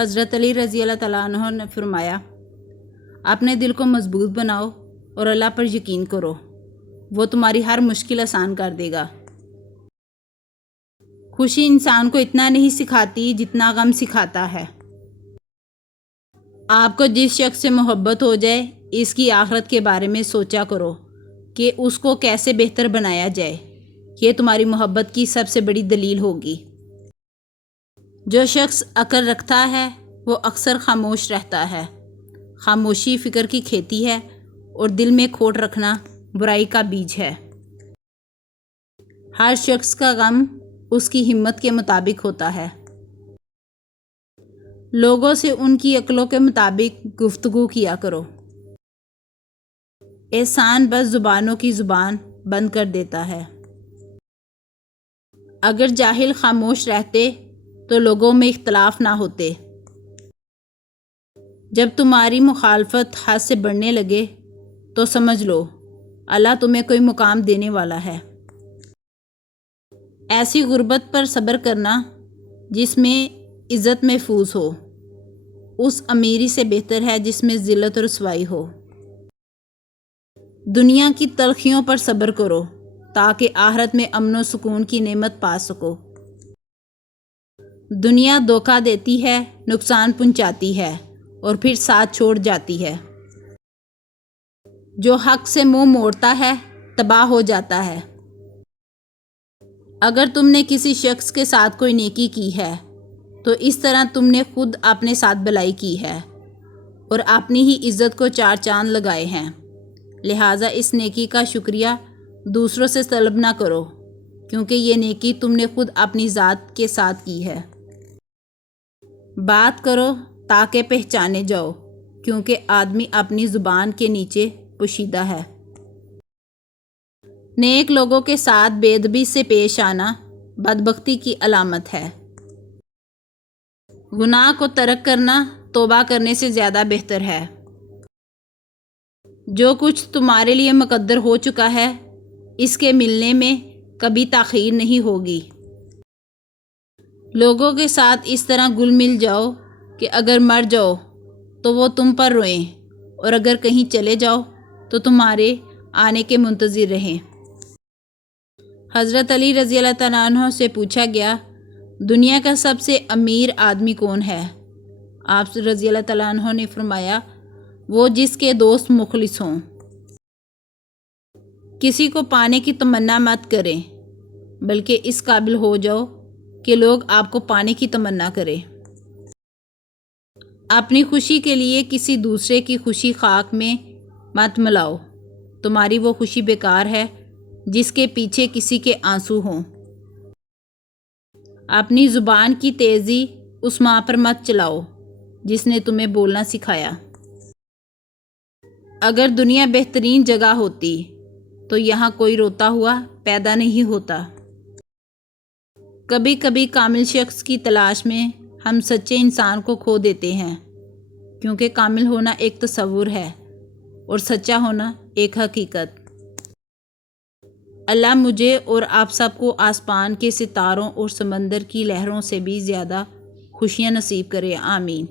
حضرت علی رضی اللہ تعالیٰ عنہ نے فرمایا، اپنے دل کو مضبوط بناؤ اور اللہ پر یقین کرو، وہ تمہاری ہر مشکل آسان کر دے گا۔ خوشی انسان کو اتنا نہیں سکھاتی جتنا غم سکھاتا ہے۔ آپ کو جس شخص سے محبت ہو جائے، اس کی آخرت کے بارے میں سوچا کرو کہ اس کو کیسے بہتر بنایا جائے، یہ تمہاری محبت کی سب سے بڑی دلیل ہوگی۔ جو شخص عقل رکھتا ہے وہ اکثر خاموش رہتا ہے۔ خاموشی فکر کی کھیتی ہے اور دل میں کھوٹ رکھنا برائی کا بیج ہے۔ ہر شخص کا غم اس کی ہمت کے مطابق ہوتا ہے۔ لوگوں سے ان کی عقلوں کے مطابق گفتگو کیا کرو۔ احسان بس زبانوں کی زبان بند کر دیتا ہے۔ اگر جاہل خاموش رہتے تو لوگوں میں اختلاف نہ ہوتے۔ جب تمہاری مخالفت حد سے بڑھنے لگے تو سمجھ لو اللہ تمہیں کوئی مقام دینے والا ہے۔ ایسی غربت پر صبر کرنا جس میں عزت محفوظ ہو، اس امیری سے بہتر ہے جس میں ذلت و رسوائی ہو۔ دنیا کی تلخیوں پر صبر کرو تاکہ آخرت میں امن و سکون کی نعمت پا سکو۔ دنیا دھوکہ دیتی ہے، نقصان پہنچاتی ہے اور پھر ساتھ چھوڑ جاتی ہے۔ جو حق سے منہ موڑتا ہے تباہ ہو جاتا ہے۔ اگر تم نے کسی شخص کے ساتھ کوئی نیکی کی ہے تو اس طرح تم نے خود اپنے ساتھ بھلائی کی ہے اور اپنی ہی عزت کو چار چاند لگائے ہیں۔ لہٰذا اس نیکی کا شکریہ دوسروں سے طلب نہ کرو، کیونکہ یہ نیکی تم نے خود اپنی ذات کے ساتھ کی ہے۔ بات کرو تاکہ پہچانے جاؤ، کیونکہ آدمی اپنی زبان کے نیچے پوشیدہ ہے۔ نیک لوگوں کے ساتھ بے ادبی سے پیش آنا بدبختی کی علامت ہے۔ گناہ کو ترک کرنا توبہ کرنے سے زیادہ بہتر ہے۔ جو کچھ تمہارے لیے مقدر ہو چکا ہے، اس کے ملنے میں کبھی تاخیر نہیں ہوگی۔ لوگوں کے ساتھ اس طرح گل مل جاؤ کہ اگر مر جاؤ تو وہ تم پر روئیں، اور اگر کہیں چلے جاؤ تو تمہارے آنے کے منتظر رہیں۔ حضرت علی رضی اللہ تعالیٰ عنہ سے پوچھا گیا، دنیا کا سب سے امیر آدمی کون ہے؟ آپ رضی اللہ تعالیٰ عنہ نے فرمایا، وہ جس کے دوست مخلص ہوں۔ کسی کو پانے کی تمنا مت کریں، بلکہ اس قابل ہو جاؤ کہ لوگ آپ کو پانے کی تمنا کریں۔ اپنی خوشی کے لیے کسی دوسرے کی خوشی خاک میں مت ملاؤ، تمہاری وہ خوشی بیکار ہے جس کے پیچھے کسی کے آنسو ہوں۔ اپنی زبان کی تیزی اس ماں پر مت چلاؤ جس نے تمہیں بولنا سکھایا۔ اگر دنیا بہترین جگہ ہوتی تو یہاں کوئی روتا ہوا پیدا نہیں ہوتا۔ کبھی کبھی کامل شخص کی تلاش میں ہم سچے انسان کو کھو دیتے ہیں، کیونکہ کامل ہونا ایک تصور ہے اور سچا ہونا ایک حقیقت۔ اللہ مجھے اور آپ سب کو آسمان کے ستاروں اور سمندر کی لہروں سے بھی زیادہ خوشیاں نصیب کرے، آمین۔